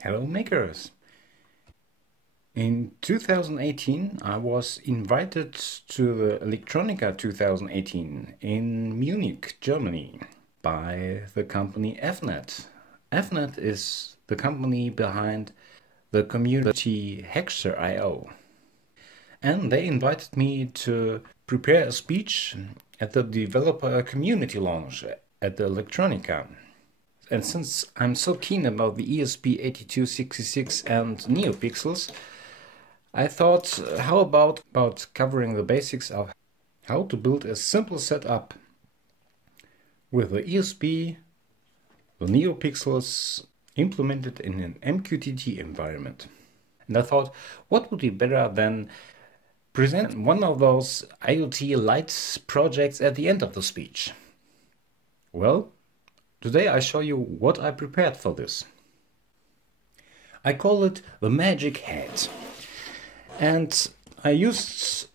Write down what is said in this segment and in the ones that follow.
Hello makers! In 2018 I was invited to the Electronica 2018 in Munich, Germany by the company FNet. FNet is the company behind the community Hackster.io, and they invited me to prepare a speech at the developer community launch at the Electronica. And since I'm so keen about the ESP8266 and Neopixels, I thought, how about covering the basics of how to build a simple setup with the ESP, the Neopixels implemented in an MQTT environment. And I thought, what would be better than present one of those IoT light projects at the end of the speech? Well, today I show you what I prepared for this. I call it the magic hat. And I used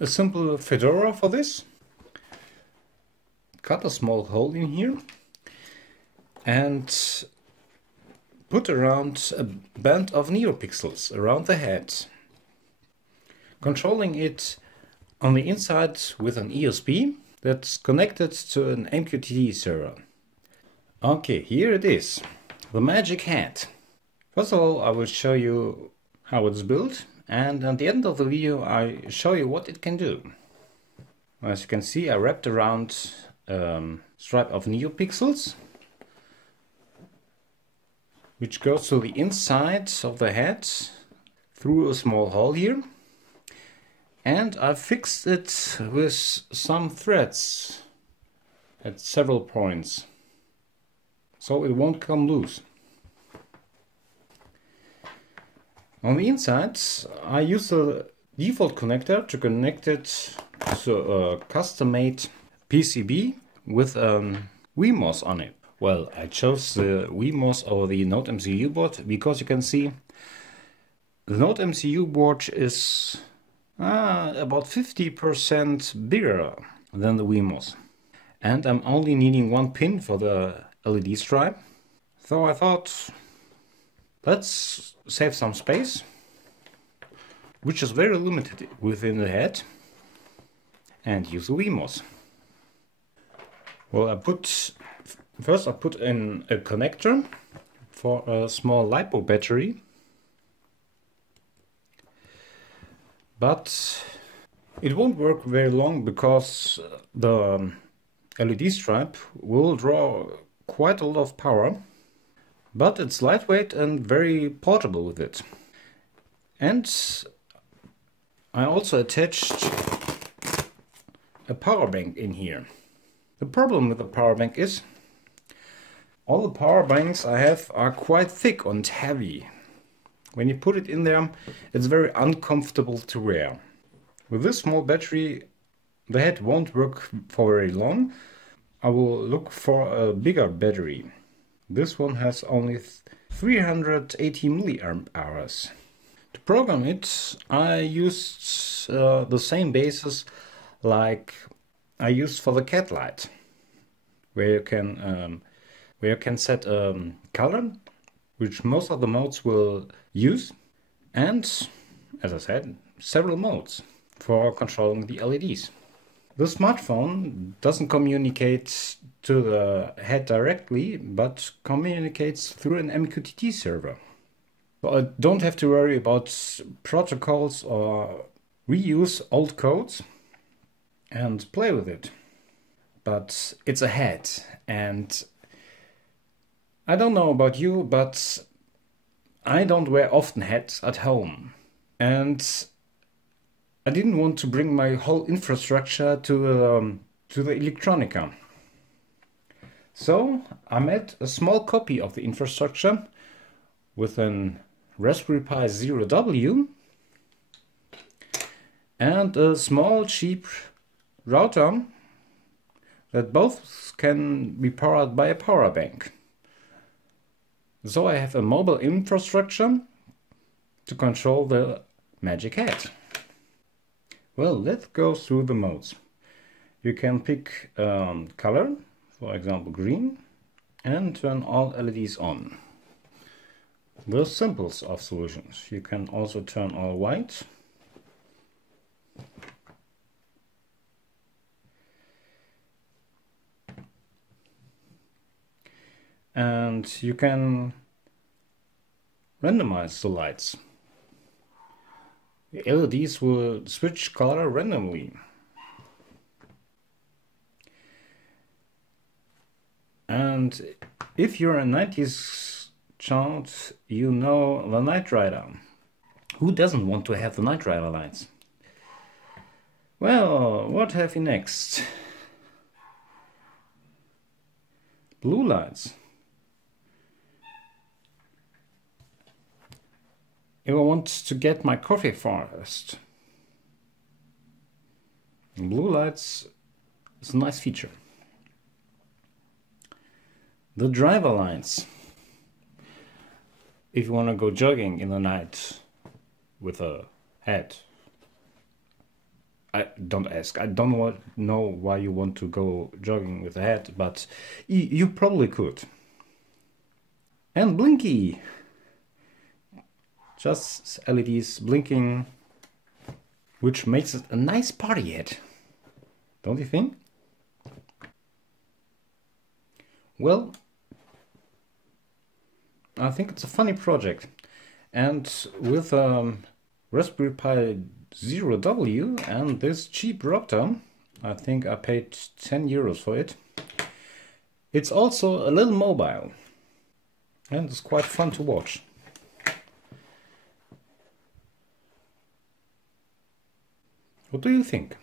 a simple fedora for this. Cut a small hole in here and put around a band of Neopixels around the head, controlling it on the inside with an ESP that's connected to an MQTT server. Okay, here it is, the magic hat. First of all, I will show you how it's built, and at the end of the video I show you what it can do. As you can see, I wrapped around a stripe of Neopixels, which goes to the inside of the head through a small hole here, and I fixed it with some threads at several points, so it won't come loose. On the inside, I use a default connector to connect it to a custom-made PCB with WeMos on it. Well, I chose the WeMos over the Node MCU board because you can see the Node MCU board is about 50% bigger than the WeMos. And I'm only needing one pin for the LED stripe. So I thought, let's save some space, which is very limited within the head, and use the WeMos. Well, first I put in a connector for a small LiPo battery, but it won't work very long because the LED stripe will draw quite a lot of power. But it's lightweight and very portable with it. And I also attached a power bank in here. The problem with the power bank is all the power banks I have are quite thick and heavy. When you put it in there, it's very uncomfortable to wear. With this small battery, the head won't work for very long. I will look for a bigger battery. This one has only 380 milliamp hours. To program it, I used the same basis like I used for the cat light, where you can set a color, which most of the modes will use, and, as I said, several modes for controlling the LEDs. The smartphone doesn't communicate to the head directly, but communicates through an MQTT server. So I don't have to worry about protocols or reuse old codes and play with it. But it's a head, and I don't know about you, but I don't wear often hats at home. And I didn't want to bring my whole infrastructure to the Electronica. So I made a small copy of the infrastructure with an Raspberry Pi Zero W and a small cheap router that both can be powered by a power bank. So I have a mobile infrastructure to control the magic hat. Well, let's go through the modes. You can pick color, for example green, and turn all LEDs on. the simplest of solutions. You can also turn all white. And you can randomize the lights. The LEDs will switch color randomly. And if you're a 90s child, you know the Knight Rider. Who doesn't want to have the Knight Rider lights? Well, what have we next? Blue lights. If I want to get my coffee fast, blue lights is a nice feature. The driver lights. If you want to go jogging in the night with a hat. Don't ask. I don't know why you want to go jogging with a hat, but you probably could. And blinky. Just LEDs blinking, which makes it a nice party hat. Don't you think? Well, I think it's a funny project. And with Raspberry Pi Zero W and this cheap router, I think I paid 10 euros for it. It's also a little mobile. And it's quite fun to watch. What do you think?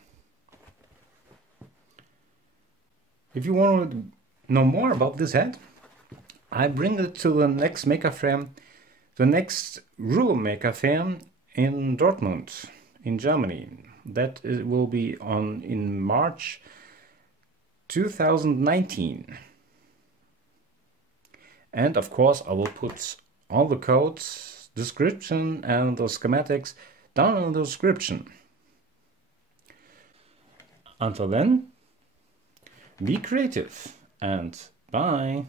If you want to know more about this hat, I bring it to the next Maker Fair, the next Ruhr Maker Fair in Dortmund, in Germany. That will be in March 2019. And of course I will put all the codes, description and the schematics down in the description. Until then, be creative and bye!